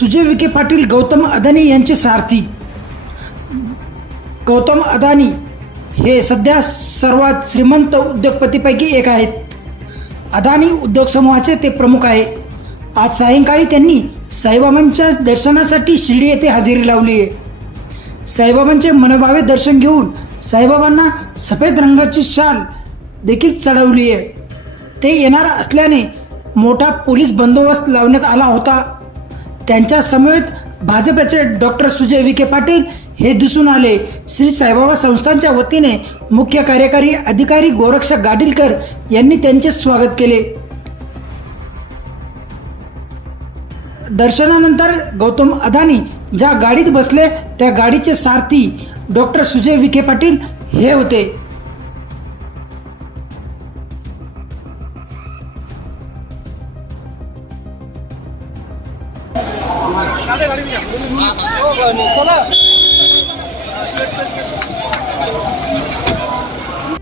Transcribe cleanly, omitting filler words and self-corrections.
सुजय विखे पाटील गौतम अदानी यांचे सारथी। गौतम अदानी हे सध्या सर्वात श्रीमंत उद्योगपतीपैकी एक आहेत। अदानी उद्योग समूहाचे ते प्रमुख आहे। आज सायंकाळी त्यांनी साईबाबांच्या दर्शनासाठी शिर्डी येथे हजेरी लावली आहे। साईबाबांचे मनोभावे दर्शन घेऊन साईबाबांना सफेद रंगाची शाल देखील चढवली आहे। ते येणार असल्याने मोठा पोलीस बंदोबस्त लावण्यात आला होता। त्यांच्या समवेत भाजपचे डॉक्टर सुजय विखे पाटील हे दिसून आले। श्री साईबाबा संस्थानच्या वतीने मुख्य कार्यकारी अधिकारी गोरक्ष गाडीलकर यांनी त्यांचे स्वागत केले। दर्शनानंतर गौतम अदानी ज्या गाडीत बसले त्या गाडीचे सारथी डॉक्टर सुजय विखे पाटील हे होते। चला